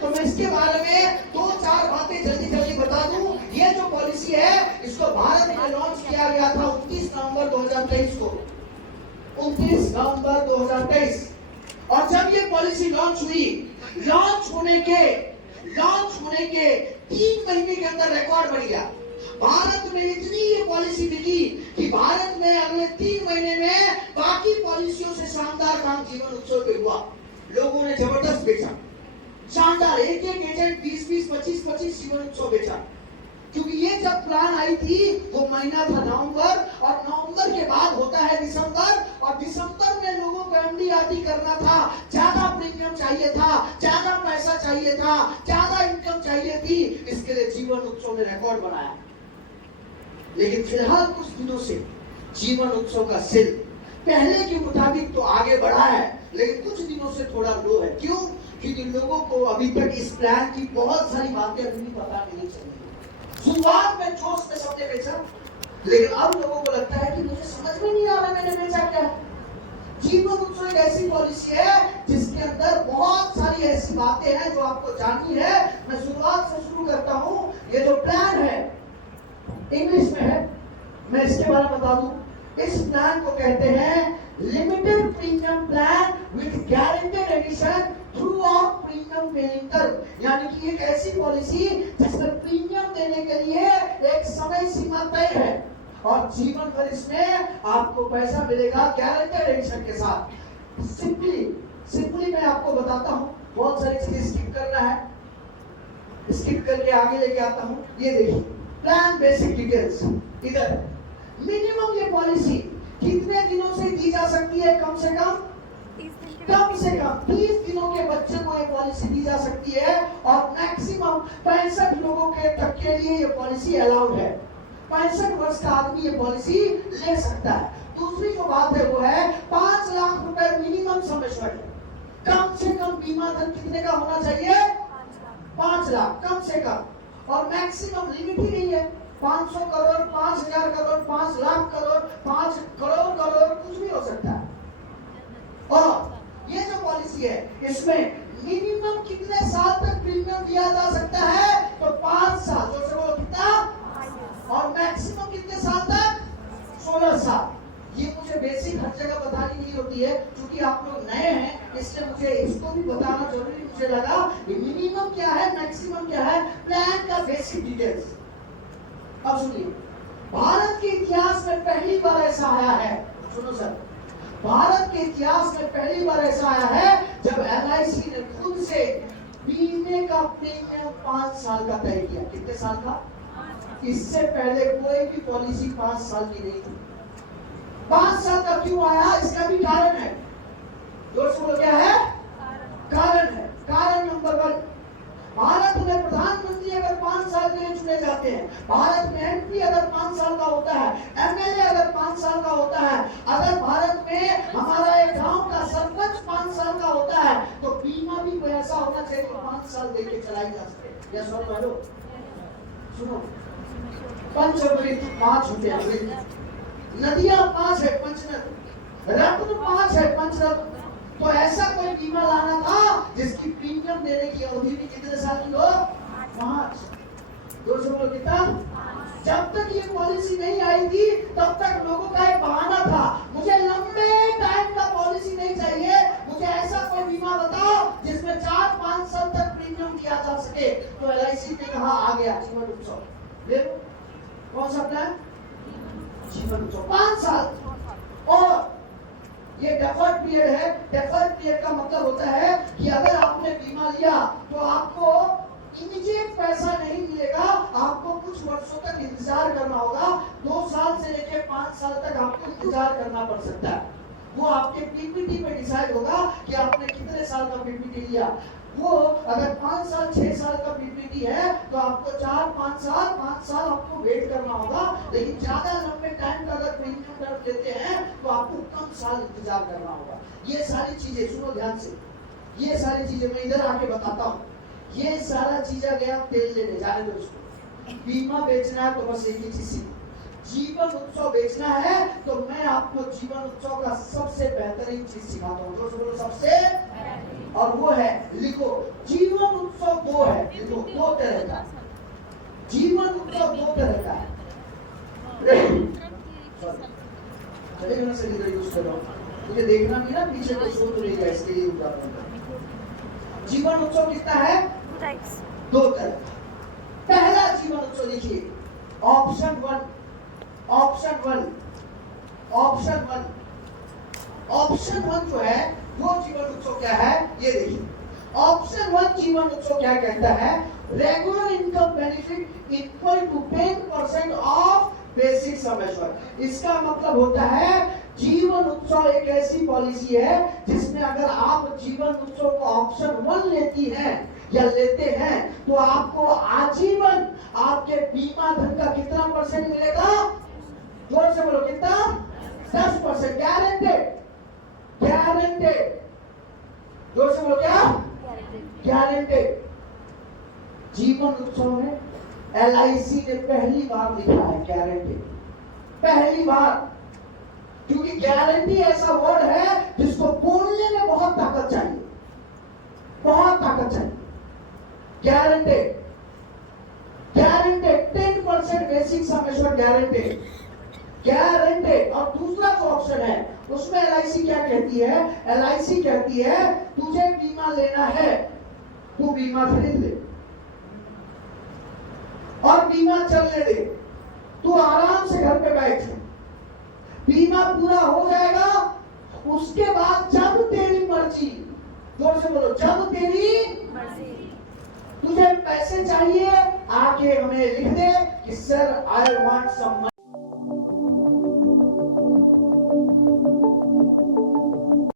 तो मैं इसके बारे में 2-4 बातें जल्दी जल्दी बता दूं। ये जो पॉलिसी है इसको भारत में लॉन्च किया गया था 29 नवंबर 2023 को, 29 नवंबर 2023। और जब ये पॉलिसी लॉन्च हुई, लॉन्च होने के 3 महीने के अंदर रिकॉर्ड बढ़ गया। भारत में इतनी ये पॉलिसी बिकी कि भारत में अगले 3 महीने में बाकी पॉलिसियों से शानदार काम जीवन उत्सव पे हुआ। लोगों ने जबरदस्त बेचा, शानदार, एक एजेंट 20-20, 25-25 जीवन उत्सव बेचा। क्योंकि ये जब प्लान आई थी वो महीना था नवंबर, और नवंबर के बाद होता है दिसंबर, और दिसंबर में लोगों को एमडीआरटी करना था, ज्यादा प्रीमियम चाहिए था, ज्यादा पैसा चाहिए था, ज्यादा इनकम चाहिए थी। इसके लिए जीवन उत्सव ने रिकॉर्ड बनाया। लेकिन फिलहाल कुछ दिनों से जीवन उत्सव का सेल पहले के मुताबिक तो आगे बढ़ा है, लेकिन कुछ दिनों से थोड़ा लो है। क्यों? क्योंकि लोगों को अभी तक इस प्लान की बहुत सारी बातें अभी भी पता नहीं चली। शुरुआत में जोश में सबने बेचा, लेकिन अब लोगों को लगता है कि मुझे समझ में नहीं आ रहा मैंने बेचा क्या। जीवन उत्सव एक ऐसी पॉलिसी है जिसके अंदर बहुत सारी ऐसी बातें हैं जो आपको जाननी है। मैं शुरुआत से शुरू करता हूँ। ये जो प्लान है इंग्लिश में है, मैं इसके बारे में बता दूं। इस प्लान को कहते हैं limited premium plan with guaranteed addition throughout premium paying term. यानी कि एक ऐसी पॉलिसी जिसमें प्रीमियम देने के लिए एक समय सीमा तय है, और जीवन भर इसमें आपको पैसा मिलेगा गारंटेड एडिशन के साथ। सिंपली मैं आपको बताता हूँ, बहुत सारी चीजें स्किप करना है, स्किप करके आगे लेके आता हूँ। ये देखिए प्लान बेसिक डिटेल्स इधर। मिनिमम ये पॉलिसी कितने दिनों से दी जा सकती है? कम से कम 30 दिनों के बच्चे को ये पॉलिसी दी जा सकती है, और मैक्सिमम 65 लोगों के तक के लिए ये पॉलिसी अलाउड है। 65 वर्ष का आदमी ये पॉलिसी ले सकता है। दूसरी जो बात है वो है 5 लाख रुपए मिनिमम सम एश्योर्ड है। कम से कम बीमा धन कितने का होना चाहिए? 5 लाख कम से कम, और मैक्सिमम लिमिट ही नहीं है। 500 करोड़, 5000 करोड़, 5 लाख करोड़, 5 करोड़ कुछ भी हो सकता है। और ये जो पॉलिसी है इसमें मिनिमम कितने साल तक प्रीमियम दिया जा सकता है? तो 5 साल। जो से बोलो कितना? और मैक्सिमम कितने साल तक? 16 साल। ये मुझे बेसिक हर जगह बतानी नहीं होती है, क्योंकि आप लोग नए हैं, इसलिए मुझे इसको भी बताना जरूरी मुझे लगा। मिनिमम क्या है, मैक्सिमम क्या है, प्लान का बेसिक डिटेल्स। अब सुनिए, भारत के इतिहास में पहली बार ऐसा आया है, सुनो सर, भारत के इतिहास में पहली बार ऐसा आया है जब एलआईसी ने खुद से बीमे का प्रीमियम 5 साल का तय किया। कितने साल का? इससे पहले कोई भी पॉलिसी 5 साल की नहीं थी। 5 साल का क्यों आया? इसका भी कारण है। दोस्तों क्या है? कारण है। कारण नंबर 1, भारत में प्रधानमंत्री अगर 5 साल के लिए चुने जाते हैं, भारत में एमपी अगर 5 साल का होता है, एमएलए अगर 5 साल का होता है, अगर भारत में हमारा एक गांव का सरपंच 5 साल का होता है, तो बीमा भी कोई ऐसा होना चाहिए कि 5 साल देके चलाई जा सके। या हेलो सुनो, पंचमृत 5 होते हैं, नदियां 5 है पंचरत्न, रत्न 5 है पंचरत्न। तो ऐसा कोई बीमा लाना था जिसकी प्रीमियम देने की अवधि भी कितने साल की हो? 5। 200 लोग कितना? जब तक ये पॉलिसी नहीं आई थी तब तक लोगों का एक बहाना था, मुझे लंबे टाइम का पॉलिसी नहीं चाहिए, मुझे ऐसा कोई बीमा बताओ जिसमें 4-5 साल तक प्रीमियम दिया जा सके। तो एलआईसी ने कहा आ गया जीवन उत्सव। देखो कौन सा प्लान? जीवन उत्सव 5 साल। और ये डेफर्ड पीरियड है। डेफर्ड पीरियड का मतलब होता है कि अगर आपने बीमा लिया तो आपको इमीडिएट पैसा नहीं मिलेगा, आपको कुछ वर्षों तक इंतजार करना होगा। 2 साल से लेकर 5 साल तक आपको इंतजार करना पड़ सकता है। वो आपके पीपीटी पे डिसाइड होगा कि आपने कितने साल का पीपीटी लिया। वो अगर 5 साल 6 साल का पीपीटी है तो आपको 4-5 साल आपको वेट करना होगा। लेकिन ज्यादा लंबे टाइम का अगर प्रीमियम टर्म लेते हैं तो आपको कम साल इंतजार करना होगा। ये सारी चीजें सुनो ध्यान से, ये सारी चीजें मैं इधर आके बताता हूँ। ये सारा चीज गया तेल लेने, जाने दो उसको। बीमा बेचना है तो बस एक ही चीज सीखो, जीवन उत्सव बेचना है तो मैं आपको जीवन उत्सव का सबसे बेहतरीन चीज सिखाता हूँ। दोस्तों सबसे, और वो है, लिखो, जीवन उत्सव उत्सव दो है, दो तरह का जीवन उत्सव, दो तरह का है। चलेगा ना, सही तरह यूज कर रहा हूँ, मुझे देखना भी ना पीछे को शो तो नहीं गया, इसके लिए उदाहरण। जीवन उत्सव कितना है? दो तरह का। पहला जीवन उत्सव देखिए, option one, option one, option one, option one जो है वो जीवन उत्सव क्या है ये देखिए। ऑप्शन वन जीवन उत्सव क्या कहता है? Regular income benefit equal to 10% of basic sum assured. इसका मतलब होता है जीवन उत्सव एक ऐसी पॉलिसी है जिसमें अगर आप जीवन उत्सव को ऑप्शन वन लेती हैं या लेते हैं तो आपको आजीवन आपके बीमा धन का कितना परसेंट मिलेगा? जोर से बोलो, कितना? 10% गारंटेड, गारंटेड। जोर से बोलो, क्या? गारंटेड। जीवन उत्सव में LIC ने पहली बार लिखा है गारंटेड, पहली बार, क्योंकि गारंटी ऐसा वर्ड है जिसको बोलने में बहुत ताकत चाहिए, बहुत ताकत चाहिए। Guaranteed, guaranteed 10% basic sum assured guaranteed, guaranteed. और दूसरा जो ऑप्शन है उसमें LIC क्या कहती है? LIC कहती है तुझे बीमा लेना है, तू बीमा खरीद ले और बीमा चलने दे, तू आराम से घर पे बैठ, बीमा पूरा हो जाएगा, उसके बाद जब तेरी मर्जी, जोर से बोलो, जब तेरी मर्जी, तुझे पैसे चाहिए आके हमें लिख दे कि सर आई वांट सम